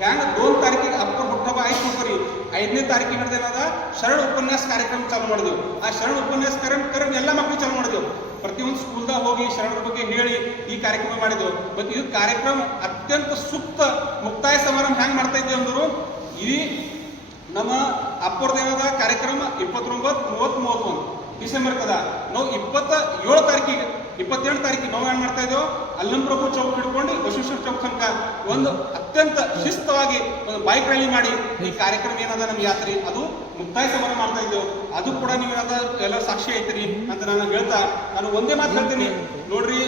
ಹ್ಯಾಂಗ ದೋನ್ ತಾರೀಕಿಗೆ ಅಪ್ಪರ್ ಹುಟ್ಟಹಬ್ಬ ಆಯ್ತು ನೋಡ್ರಿ ಐದನೇ ತಾರೀಕಿಗೆ ಹಿಡ್ದೇನದ ಶರಣ ಉಪನ್ಯಾಸ ಕಾರ್ಯಕ್ರಮ ಚಾಲು ಮಾಡಿದ್ವು. ಆ ಶರಣ ಉಪನ್ಯಾಸ ಕಾರ್ಯಕ್ರಮ ಎಲ್ಲ ಮಕ್ಕಳು ಚಾಲು ಮಾಡಿದ್ವು. ಪ್ರತಿಯೊಂದು ಸ್ಕೂಲ್ದಾಗ ಹೋಗಿ ಶರಣರ ಬಗ್ಗೆ ಹೇಳಿ ಈ ಕಾರ್ಯಕ್ರಮ ಮಾಡಿದ್ರು ಬಟ್ ಇದು ಕಾರ್ಯಕ್ರಮ ಅತ್ಯಂತ ಸೂಕ್ತ ಮುಕ್ತಾಯ ಸಮಾರಂಭ ಹ್ಯಾಂಗ್ ಮಾಡ್ತಾ ಇದ್ವಿ ಅಂದ್ರು ಈ ನಮ್ಮ ಅಪ್ಪರ್ದೇನದ ಕಾರ್ಯಕ್ರಮ ಇಪ್ಪತ್ತೊಂಬತ್ತು ಮೂವತ್ತು ಮೂವತ್ತೊಂದು ಡಿಸೆಂಬರ್ ಕದ. ನಾವು ಇಪ್ಪತ್ತ ಏಳು ತಾರೀಕಿಗೆ ಇಪ್ಪತ್ತೇಳು ತಾರೀಕಿಗೆ ನಾವು ಏನು ಮಾಡ್ತಾ ಇದ್ದೇವೆ ಅಲ್ಲಂ ಪ್ರಭು ಚೌಕ್ ಹಿಡ್ಕೊಂಡು ಬಸವೇಶ್ವರ ಚೌಕ್ ತನಕ ಒಂದು ಅತ್ಯಂತ ಶಿಸ್ತವಾಗಿ ಒಂದು ಬೈಕ್ ರ್ಯಾಲಿ ಮಾಡಿ ಈ ಕಾರ್ಯಕ್ರಮ ಏನದ ನಮ್ಮ ಯಾತ್ರೆ? ಅದು ಮುಕ್ತಾಯ ಸಮಾರಂಭ ಮಾಡ್ತಾ ಇದ್ದೇವೆ ಅದು ಕೂಡ ನೀವು ಏನದ ಎಲ್ಲ ಸಾಕ್ಷಿ ಐತ್ರಿ ಅಂತ ನಾನು ಹೇಳ್ತಾ, ನಾನು ಒಂದೇ ಮಾತು ಹೇಳ್ತೀನಿ. ನೋಡ್ರಿ,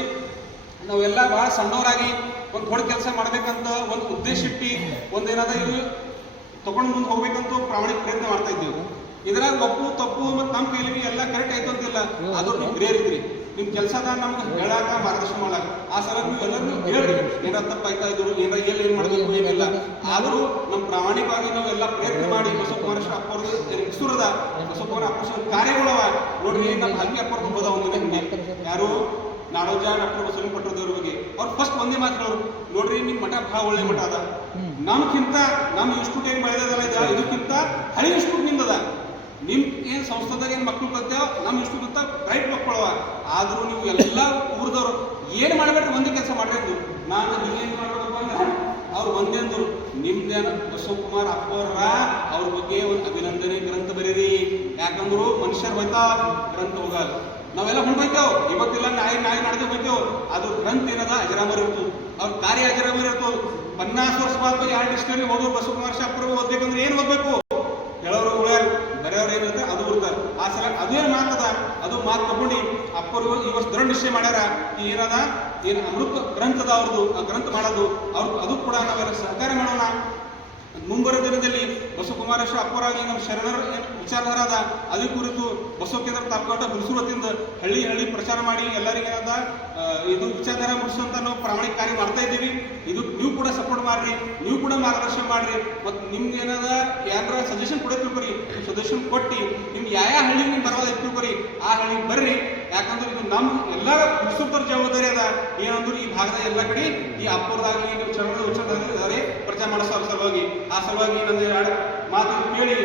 ನಾವೆಲ್ಲ ಬಹಳ ಸಣ್ಣವರಾಗಿ ಒಂದು ದೊಡ್ಡ ಕೆಲಸ ಮಾಡ್ಬೇಕಂತ ಒಂದು ಉದ್ದೇಶ ಇಟ್ಟು ಒಂದೇನಾದ ಇದು ತಗೊಂಡು ಮುಂದೆ ಹೋಗ್ಬೇಕಂತ ಪ್ರಾಮಾಣಿಕ ಪ್ರಯತ್ನ ಮಾಡ್ತಾ ಇದ್ದೇವೆ. ಇದ್ರಾಗ ಒಪ್ಪು, ತಪ್ಪು ಮತ್ತು ನಮ್ಮ ಕೈಲಿ ಎಲ್ಲ ಕರೆಕ್ಟ್ ಆಯ್ತು ಅಂತಿಲ್ಲ. ಅದು ಬೇರೆ ಇದ್ರಿ ನಿಮ್ ಕೆಲಸದ ನಮ್ಗೆ ಹೇಳಾಕ ಮಾರ್ಗದರ್ಶನ ಮಾಡಾಕ ಆ ಸಲ ನೀವು ಎಲ್ಲರೂ ಹೇಳ್ರಿ. ಏನಾರ ತಪ್ಪಾಯ್ತಾ ಇದ್ರು ಏನಾರ ಎಲ್ಲಿ ಏನ್ ಮಾಡಬೇಕು ಏನಿಲ್ಲ ಆದರೂ ನಮ್ಮ ಪ್ರಾಮಾಣಿಕವಾಗಿ ನಾವೆಲ್ಲ ಪ್ರಯತ್ನ ಮಾಡಿ ಬಸವಕುಮಾರ ಅಪ್ಪರದು ಹೆಸರದ ಬಸವಕುಮಾರ ಅಪ್ಪ ಕಾರ್ಯಗಳವ. ನೋಡ್ರಿ ನಮ್ಮ ಹಂಗೆ ಅಪ್ಪರದು ಹೋದ ಒಂದು ಹಿಂಗೆ. ಯಾರು? ನಾಡೋಜ ಡಾಕ್ಟರ್ ಬಸವನ ಪಟ್ಟದವ್ರ ಬಗ್ಗೆ. ಅವ್ರು ಫಸ್ಟ್ ಒಂದೇ ಮಾತಾಡೋರು ಹೇಳೋರು. ನೋಡ್ರಿ ನಿಮ್ ಮಠ ಬಹಳ ಒಳ್ಳೆ ಮಠ ಅದ. ನಮ್ಕಿಂತ ನಮ್ಮ ಇನ್ಸ್ಟಿಟ್ಯೂಟ್ ಏನ್ ಬೆಳೆದದಲ್ಲ ಇದು ಇದಕ್ಕಿಂತ ಹಳೆ ಇನ್ಸ್ಟಿಟ್ಯೂಟ್ ನಿಂದದ. ನಿಮ್ ಏನ್ ಸಂಸ್ಥೆದಾಗ ಏನ್ ಮಕ್ಕಳು ಕಲ್ತೇವ ನಮ್ಮ ಇಷ್ಟು ಗೊತ್ತ ಬ್ರೈಟ್ ಮಕ್ಕಳವ ಆದ್ರೂ ನೀವು ಎಲ್ಲ ಊರ್ದವ್ರು ಏನ್ ಮಾಡ್ಬೇಡ್ರಿ, ಒಂದೇ ಕೆಲಸ ಮಾಡ್ರಿ ನಾನು ನಾನು ಏನ್ ಮಾಡ್ಬೇಕಪ್ಪ ಅಂದ್ರೆ, ಅವ್ರು ಒಂದೇ ಅಂದ್ರು ನಿಮ್ದೇನ ಬಸವಕುಮಾರ್ ಅಪ್ಪವ್ರ, ಅವ್ರ ಬಗ್ಗೆ ಒಂದು ಅಭಿನಂದನೆ ಗ್ರಂಥ ಬರೀರಿ. ಯಾಕಂದ್ರು ಮನುಷ್ಯರ್ ಹೋಯ್ತಾ ಗ್ರಂಥ ಹೋಗಲ್ಲ ನಾವೆಲ್ಲ ಹೊಂಟೋಯ್ತೇವ್. ಇವತ್ತಿಲ್ಲ, ನಾಯಿ ನಾಯಿ ನಡೆದು ಹೋಯ್ತೇವ್. ಅದು ಗ್ರಂಥ ಏನದ? ಅಜರಾಮರ್ ಇರ್ತು. ಅವ್ರ ಕಾರ್ಯ ಅಜರಾಮರ್ ಇರ್ತು. ಪನ್ನಾಸ್ ವರ್ಷ ಬಾದ್ ಯಾರು ಡಿಕ್ಷನರಿ ಓದೋರು ಬಸವಕುಮಾರ್ ಶಾಪುರ ಓದ್ಬೇಕಂದ್ರೆ ಏನ್ ಓದ್ಬೇಕು? ಹೇಳೋರು ಉಳ್ಯಾರ ಬರೆಯವ್ರು ಏನಿರುತ್ತೆ ಅದು ಬರ್ತಾರೆ ಆ ಸಲ ಅದೇನು ಮಾತದ, ಅದು ಮಾತು ತಗೊಂಡು ಅಪ್ಪರು ಈ ವರ್ಷ ದೃಢ ನಿಶ್ಚಯ ಮಾಡ್ಯಾರ. ಏನದ? ಏನು ಅಮೃತ ಗ್ರಂಥದ ಅವ್ರದ್ದು ಆ ಗ್ರಂಥ ಮಾಡೋದು. ಅವ್ರ ಅದು ಕೂಡ ನಾವೆಲ್ಲ ಸಹಕಾರ ಮಾಡೋಣ. ಮುಂಬರುವ ದಿನದಲ್ಲಿ ಬಸವಕುಮಾರೇಶ್ವರ ಅಪ್ಪರಾಗಿ ನಮ್ಮ ಶರಣರ ವಿಚಾರಧಾರದ ಅದೇ ಕುರಿತು ಬಸವ ಕೇಂದ್ರ ತಾಲೂಕಾಟ ಹುಣಸೂರತ್ತಿಂದ ಹಳ್ಳಿ ಹಳ್ಳಿ ಪ್ರಚಾರ ಮಾಡಿ ಎಲ್ಲರಿಗೆ ಏನದ ಇದು ವಿಚಾರಧಾರ ಮುಗಿಸುವಂತ ನಾವು ಪ್ರಾಮಾಣಿಕ ಕಾರ್ಯ ಮಾಡ್ತಾ ಇದ್ದೀವಿ. ಇದು ನೀವು ನೀವು ಕೂಡ ಮಾರ್ಗದರ್ಶನ ಮಾಡ್ರಿ. ಮತ್ತು ನಿಮ್ಗೆ ಏನದ ಯಾರ ಸಜೆಷನ್ ಕೂಡ ತಿಳ್ಕೊರಿ ಸಜೆಷನ್ ಕೊಟ್ಟು ನಿಮ್ಗೆ ಯಾವ ಯಾವ ಹಳ್ಳಿ ನಿಮ್ ಬರೋದ ತಿಳ್ಕೊರಿ ಆ ಹಳ್ಳಿಗೆ ಬರ್ರಿ. ಯಾಕಂದ್ರೆ ಇದು ನಮ್ಮ ಎಲ್ಲ ಹುಣಸೂರ್ದವ್ರ ಜವಾಬ್ದಾರಿ ಅದ. ಏನಂದ್ರೆ ಈ ಭಾಗದ ಎಲ್ಲ ಕಡೆ ಈ ಅಪ್ಪರದಾಗಲಿ ಚಳವಳಿ ಉಚ್ಚಾರ ಪ್ರಚಾರ ಮಾಡೋ ಸಲುವಾಗಿ. ಆ ಸಲುವಾಗಿ ನನ್ನ ಎರಡು ಮಾತು ಕೇಳಿ.